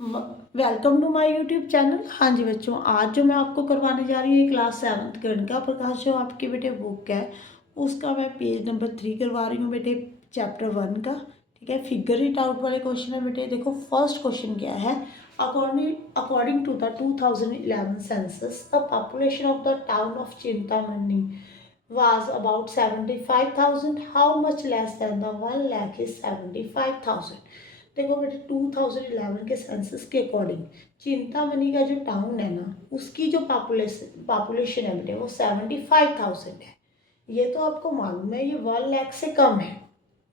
Welcome to my YouTube channel. हाँ जी बच्चों, आज जो मैं आपको करवाने जा रही हूँ ये क्लास 7th गणित का प्रकाश जो आपके बेटे बुक है उसका मैं पेज नंबर 3 करवा रही हूँ बेटे, चैप्टर 1 का। ठीक है, फिगर इट आउट वाले क्वेश्चन है बेटे। देखो फर्स्ट क्वेश्चन क्या है। According to the 2011 census the population of the town of Chintamani was about 75,000. How much less than the 1 lakh is 75,000? देखो बेटे 2011 के सेंसस के अकॉर्डिंग चिंतामणि का जो टाउन है ना उसकी जो पॉपुलेशन है बेटे वो 75,000 है। ये तो आपको मालूम है, ये 1 लाख से कम है।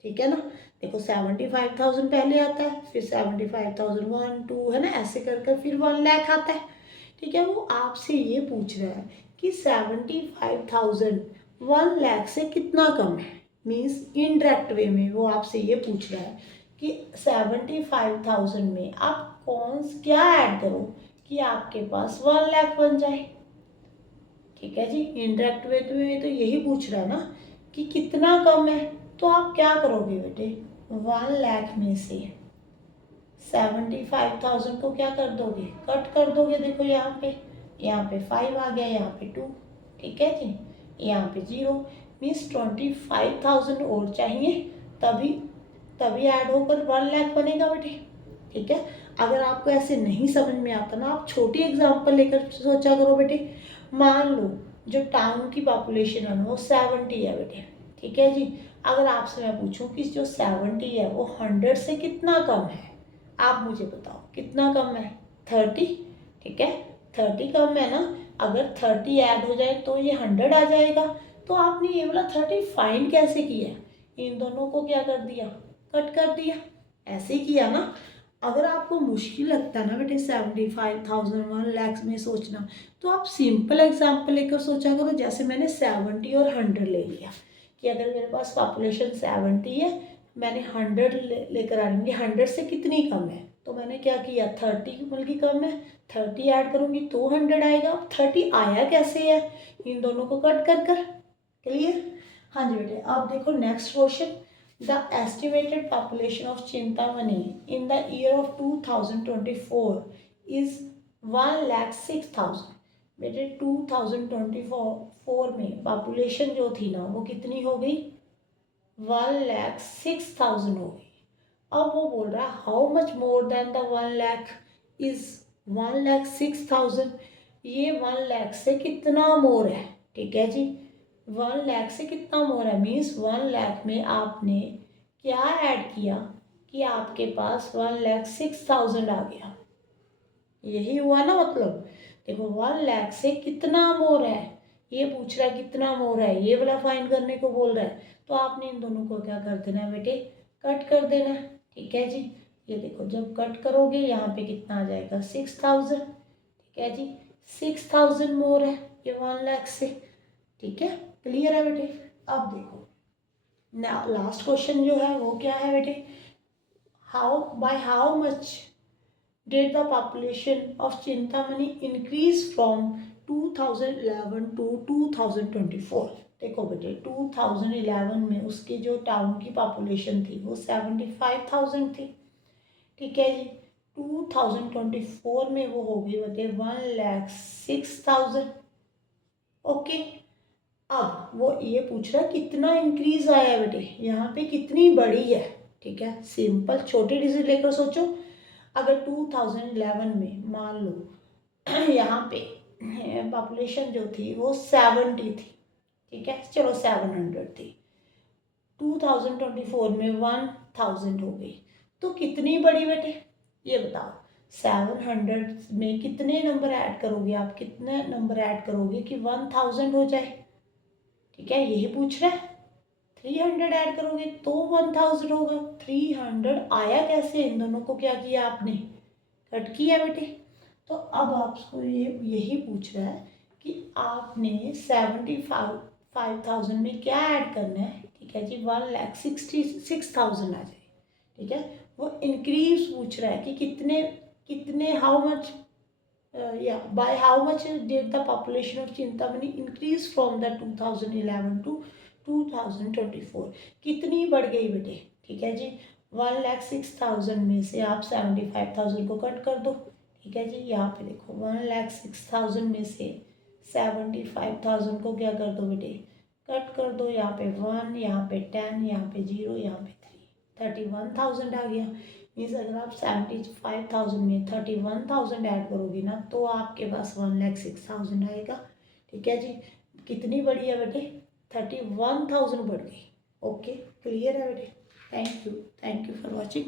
ठीक है ना। देखो 75,000 पहले आता है, फिर 75,000 1 2 है ना, ऐसे कर कर फिर 1 लाख आता है। ठीक है, वो आपसे ये पूछ रहा है कि 75,000 1 लाख से कितना कम है। मीन्स इनडायरेक्ट वे में वो आपसे ये पूछ रहा है कि 75,000 में आप क्या ऐड करो कि आपके पास 1 लाख बन जाए। ठीक है जी, इनडायरेक्ट वे में तो यही पूछ रहा है ना कि कितना कम है। तो आप क्या करोगे बेटे, 1 लाख में से 75,000 को क्या कर दोगे, कट कर दोगे। देखो यहाँ पे 5 आ गया, यहाँ पे 2। ठीक है जी, यहाँ पे 0। मीन्स 25,000 और चाहिए, तभी तभी ऐड होकर 1 लाख बनेगा बेटे। ठीक है, अगर आपको ऐसे नहीं समझ में आता ना, आप छोटी एग्जांपल लेकर सोचा करो बेटे। मान लो जो टाउन की पॉपुलेशन है वो 70 है बेटे। ठीक है जी, अगर आपसे मैं पूछूं कि जो 70 है वो 100 से कितना कम है, आप मुझे बताओ कितना कम है। 30। ठीक है, 30 कम है ना। अगर 30 ऐड हो जाए तो ये 100 आ जाएगा। तो आपने ये वाला 30 फाइंड कैसे किया, इन दोनों को क्या कर दिया, कट कर दिया। ऐसे ही किया ना। अगर आपको मुश्किल लगता है ना बेटे 75,000 1 लाख में सोचना, तो आप सिंपल एग्जाम्पल लेकर सोचा करो। जैसे मैंने 70 और 100 ले लिया कि अगर मेरे पास पॉपुलेशन 70 है, मैंने 100 लेकर आ रही हूँ, 100 से कितनी कम है। तो मैंने क्या किया, 30 बल्कि कम है, 30 ऐड करूँगी तो 100 आएगा। 30 आया कैसे है, इन दोनों को कट कर कर। क्लियर। हाँ जी बेटे, अब देखो next question. The estimated population of Chintamani in the year of 2024 is 1,06,000। बेटे 2024 में पॉपुलेशन जो थी ना वो कितनी हो गई, 1,06,000 हो गई। अब वो बोल रहा है how much more than the 1 lakh is 1,06,000। ये 1 लाख से कितना मोर है। ठीक है जी, 1 लाख से कितना मोर है, मीन्स 1 लाख में आपने क्या ऐड किया कि आपके पास 1,06,000 आ गया। यही हुआ ना मतलब। देखो 1 लाख से कितना मोर है, ये पूछ रहा है कितना मोर है, ये वाला फाइंड करने को बोल रहा है। तो आपने इन दोनों को क्या कर देना है बेटे, कट कर देना है। ठीक है जी, ये देखो जब कट करोगे यहाँ पे कितना आ जाएगा, 6,000। ठीक है जी, 6,000 मोर है ये 1 लाख से। ठीक है, क्लियर है बेटे। अब देखो लास्ट क्वेश्चन जो है वो क्या है बेटे, how much did the population of Chintamani increase from 2011 to 2024? देखो बेटे 2011 में उसके जो टाउन की पॉपुलेशन थी वो 75,000 थी। ठीक है जी, 2024 में वो हो गई बेटे 1,06,000। ओके, अब वो ये पूछ रहा है कितना इंक्रीज आया है बेटे, यहाँ पे कितनी बड़ी है। ठीक है, सिंपल छोटे डिजिट लेकर सोचो। अगर 2011 में मान लो यहाँ पे पॉपुलेशन जो थी वो 70 थी। ठीक है, चलो 700 थी, 2024 में 1000 हो गई, तो कितनी बड़ी बेटे ये बताओ। 700 में कितने नंबर ऐड करोगे आप, कितने नंबर ऐड करोगे कि 1000 हो जाए। ठीक है, यही पूछ रहा है। 300 ऐड करोगे तो 1000 होगा। 300 आया कैसे, इन दोनों को क्या किया आपने, कट किया बेटे। तो अब आपको यही पूछ रहा है कि आपने 75,000 में क्या ऐड करना है। ठीक है जी, 1,66,000 आ जाए। ठीक है, वो इंक्रीज पूछ रहा है कि कितने कितने how much by how much did the population of Chintamani increase from the 2011 to 2024। कितनी बढ़ गई बेटे। ठीक है जी, 1,06,000 में से आप 75,000 को कट कर दो। ठीक है जी, यहाँ पे देखो 1,06,000 में से 75,000 को क्या कर दो बेटे, कट कर दो। यहाँ पे 1, यहाँ पे 10, यहाँ पे 0, यहाँ पे 3, 31,000 आ गया। मीन्स अगर आप 75,000 में 31,000 ऐड करोगे ना तो आपके पास 1,06,000 आएगा। ठीक है जी, कितनी बढ़ी है बेटे, 31,000 बढ़ गई। ओके, क्लियर है बेटे। Thank you for watching.